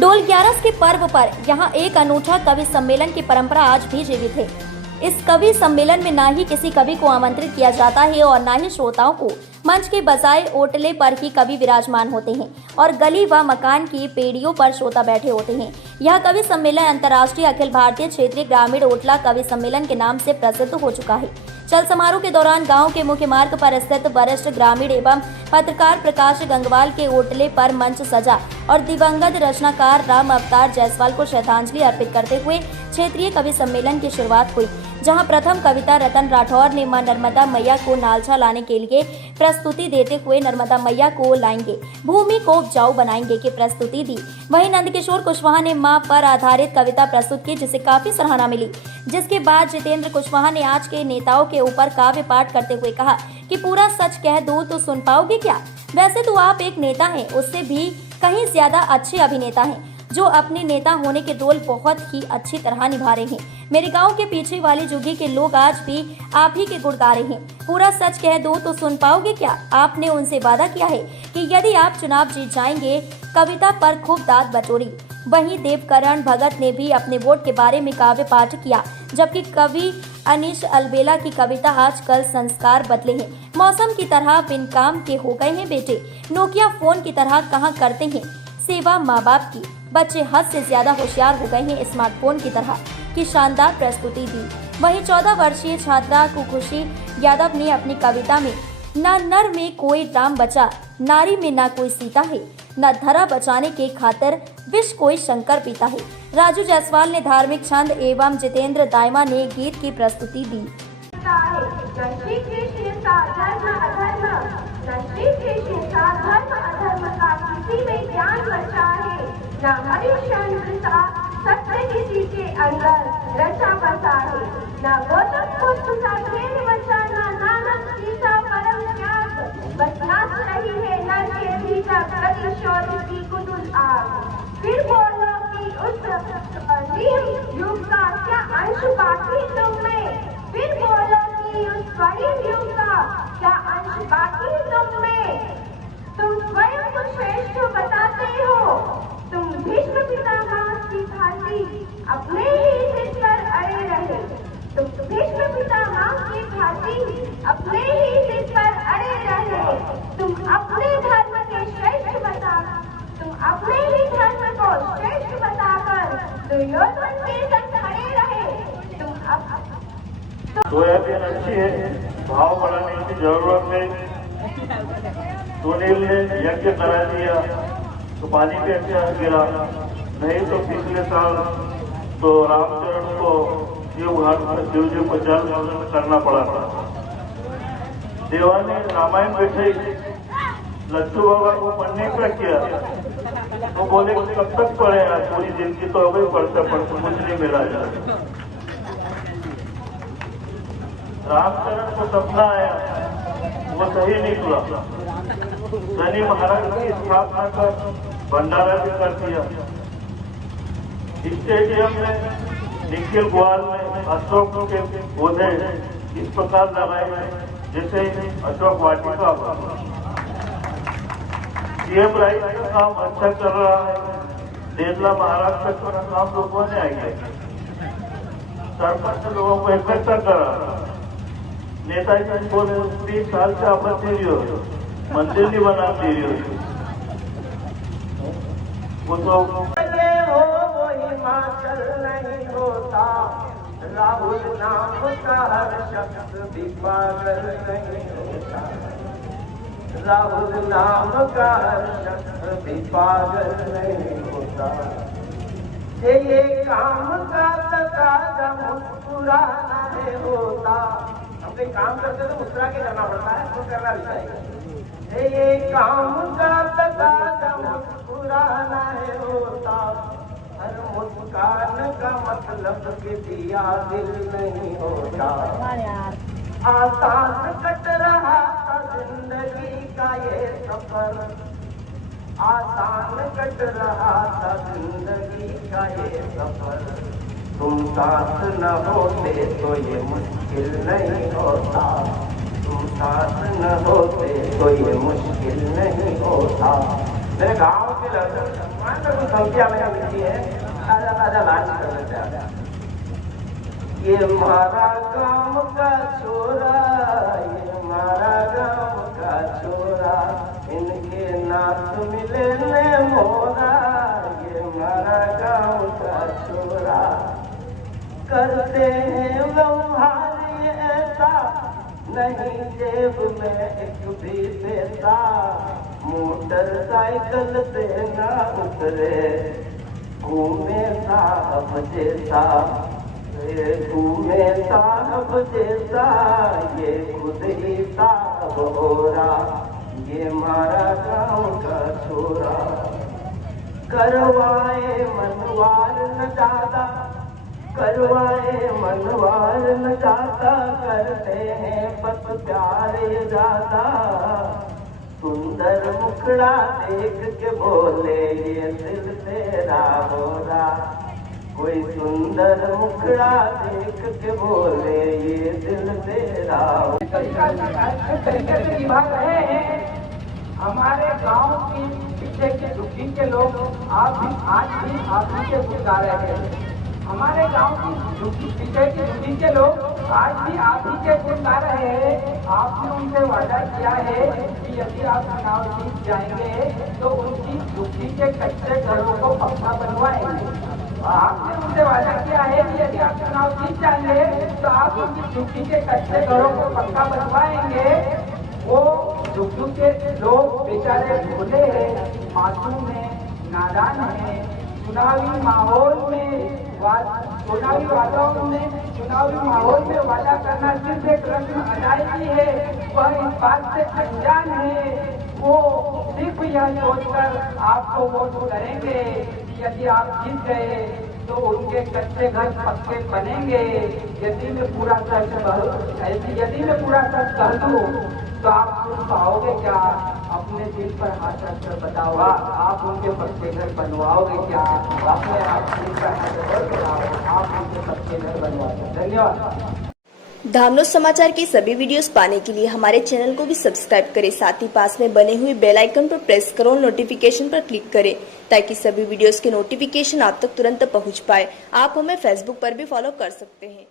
डोल 11 के पर्व पर यहाँ एक अनूठा कवि सम्मेलन की परंपरा आज भी जीवित है। इस कवि सम्मेलन में ना ही किसी कवि को आमंत्रित किया जाता है और ना ही श्रोताओं को। मंच के बजाय ओटले पर ही कवि विराजमान होते हैं और गली व मकान की पेड़ियों पर श्रोता बैठे होते हैं। यह कवि सम्मेलन अंतर्राष्ट्रीय अखिल भारतीय क्षेत्रीय ग्रामीण ओटला कवि सम्मेलन के नाम से प्रसिद्ध हो चुका है। चल समारोह के दौरान गांव के मुख्य मार्ग पर स्थित वरिष्ठ ग्रामीण एवं पत्रकार प्रकाश गंगवाल के ओटले पर मंच सजा और दिवंगत रचनाकार राम अवतार जायसवाल को श्रद्धांजलि अर्पित करते हुए क्षेत्रीय कवि सम्मेलन की शुरुआत हुई, जहां प्रथम कविता रतन राठौर ने मां नर्मदा मैया को नालछा लाने के लिए प्रस्तुति देते हुए नर्मदा मैया को लाएंगे, भूमि को उपजाऊ बनाएंगे की प्रस्तुति दी। वहीं नंदकिशोर कुशवाहा ने मां पर आधारित कविता प्रस्तुत की, जिसे काफी सराहना मिली। जिसके बाद जितेंद्र कुशवाहा ने आज के नेताओं के ऊपर काव्य पाठ करते हुए कहा कि पूरा सच कह दूं तो सुन पाओगे क्या? वैसे तो आप एक नेता हैं, उससे भी कहीं ज्यादा अच्छे अभिनेता हैं, जो अपने नेता होने के रोल बहुत ही अच्छी तरह निभा रहे हैं। मेरे गांव के पीछे वाली जुगी के लोग आज भी आप ही के गुण गा रहे हैं। पूरा सच कह दो तो सुन पाओगे क्या? आपने उनसे वादा किया है कि यदि आप चुनाव जीत जाएंगे, कविता पर खूब दाद बटोरी। वहीं देवकरण भगत ने भी अपने वोट के बारे में काव्य पाठ किया, जबकि कवि अनीश अलबेला की कविता आजकल संस्कार बदले हैं, मौसम की तरह बिन काम के हो गए हैं बेटे, नोकिया फोन की तरह कहाँ करते हैं सेवा माँ बाप की, बच्चे हद से ज्यादा होशियार हो गए हैं स्मार्टफोन की तरह की शानदार प्रस्तुति दी। वहीं 14 वर्षीय छात्रा खुशी यादव ने अपनी कविता में न नर में कोई राम बचा, नारी में न कोई सीता है, न धरा बचाने के खातिर विष कोई शंकर पीता है। राजू जायसवाल ने धार्मिक छंद एवं जितेंद्र दाइमा ने गीत की प्रस्तुति दी। सत्य किसी के अंदर रचा बसा है, न गौतम बुद्ध सा ढेर बचा, न नानक सीसा परम त्याग, बस नाच रही है नर के भीतर प्रति शौर्य की कुतुल आग। फिर बोलो कि उस नीम युग का क्या अंश बाकी तुम में? फिर बोलो कि उस स्वर्णिम युग का क्या अंश बाकी तुम में? तुम स्वयं को श्रेष्ठ बताते हो, तुम भीष्म पितामह की भांति अपने ही सिर पर अड़े रहे। तुम भीष्म पितामह की भांति अपने ही सिर पर अड़े रहे। तुम अपने धर्म के श्रेष्ठ बताकर, तुम अपने ही धर्म को श्रेष्ठ बताकर दुर्योधन के संग खड़े रहे। तुम सोयाबीन अच्छी है, भाव बढ़ाने की जरूरत है। सुनील ने यज्ञ करा दिया तो पानी पे अच्छा गिरा, नहीं तो पिछले साल तो रामचरण को शिव जी को जल करना पड़ा था। देवा ने रामायण बैठे लड्डू बाबा को पढ़ने का किया तो बोले कब तक पढ़े आज, पूरी जिंदगी तो हो गई पढ़ते पढ़ते, कुछ नहीं मिला। रामचरण को सपना आया, वो सही निकला। शनि महाराज की स्थापना कर भंडारा भी कर दिया। स्टेडियम में निखिल ग्वाल में अशोक के पौधे इस प्रकार लगाए जैसे अशोक वाटिका। सीएम राइट का काम अच्छा चल रहा है। देवला महाराष्ट्र का काम लोगों ने आएंगे, सरपंच लोगों को इकट्ठा करा। नेताजी बोले 30 साल से आप दे रही हो, मंदिर नहीं बना दे रही हो। वो तो हिमाचल नहीं होता, राहुल नाम का हर शख्स भी पागल नहीं होता, राहुल नाम का हर शख्स भी पागल नहीं होता। ये काम का तकाजा मुस्कुराना है होता। हम कोई काम करते तो मुस्कुरा के करना पड़ता है, तो करना भी चाहिए। ये काम का तकाजा मुस्कुराना है होता, हर मुस्कान का मतलब कि दिया दिल नहीं होता। आसान कट रहा था जिंदगी का ये सफर, आसान कट रहा था जिंदगी का ये सफर। तुम साथ न होते तो ये मुश्किल नहीं होता, तुम साथ न होते तो ये मुश्किल नहीं होता। मेरे गांव के लड़के सम्मान में कुछ संख्या में मिलती है, ताजा ताजा नाच कर लेते हैं। ये हमारा गांव का छोरा, ये हमारा गांव का छोरा, इनके नाथ मिले ने मोरा, ये हमारा गांव का छोरा। करते हैं व्यवहार ये ऐसा, नहीं जेब में एक भी पैसा, मोटरसाइकिल से ना उतरे, घूमे साहब जैसा, घूमे साहब जैसा, ये खुद ही साहब हो रहा, ये हमारा गांव का छोरा। करवाए मनवार न ज्यादा, करवाए मनवार न ज्यादा, करते हैं बस प्यार ये ज्यादा। सुंदर मुखड़ा देख के बोले ये दिल तेरा हो रहा, कोई सुंदर मुखड़ा देख के बोले ये दिल तेरा हो। तरीके से निभा रहे हैं। हमारे गांव की पीछे के दुखी के लोग आज भी आप ही के गुण गा रहे हैं। हमारे गांव की पीछे के दुखी के लोग आज भी आप ही के गुण गा रहे हैं। आपने उनसे वादा किया है कि यदि आप चुनाव जीत जाएंगे तो उनकी दुखी के कच्चे घरों को पक्का बनवाएंगे। आपने उनसे वादा किया है कि यदि आप चुनाव जीत जाएंगे तो आप उनकी दुखी के कच्चे घरों को पक्का बनवाएंगे। वो दुखी के लोग बेचारे भूले हैं, मासूम हैं, नादान हैं। चुनावी माहौल में चुनावी माहौल में वादा करना सिर्फ एक रस्म अदायगी है, वह इस बात से अनजान है। वो सिर्फ यह सोचकर आपको वोट करेंगे कि यदि आप जीत गए तो उनके कच्चे घर पक्के बनेंगे। यदि मैं पूरा सच कह दूं तो आप सुन पाओगे क्या? अपने दिल पर हाथ रखकर बताओ, आप उनके पक्के घर बनवाओगे क्या? अपने आप दिल पर हाथ रखकर बताओ, आप उनके पक्के घर बनवाओगे। धन्यवाद। धामनोद समाचार की सभी वीडियोस पाने के लिए हमारे चैनल को भी सब्सक्राइब करें, साथ ही पास में बने हुए बेल आइकन पर प्रेस करो, नोटिफिकेशन पर क्लिक करें ताकि सभी वीडियोस के नोटिफिकेशन आप तक तुरंत पहुंच पाए। आप हमें फेसबुक पर भी फॉलो कर सकते हैं।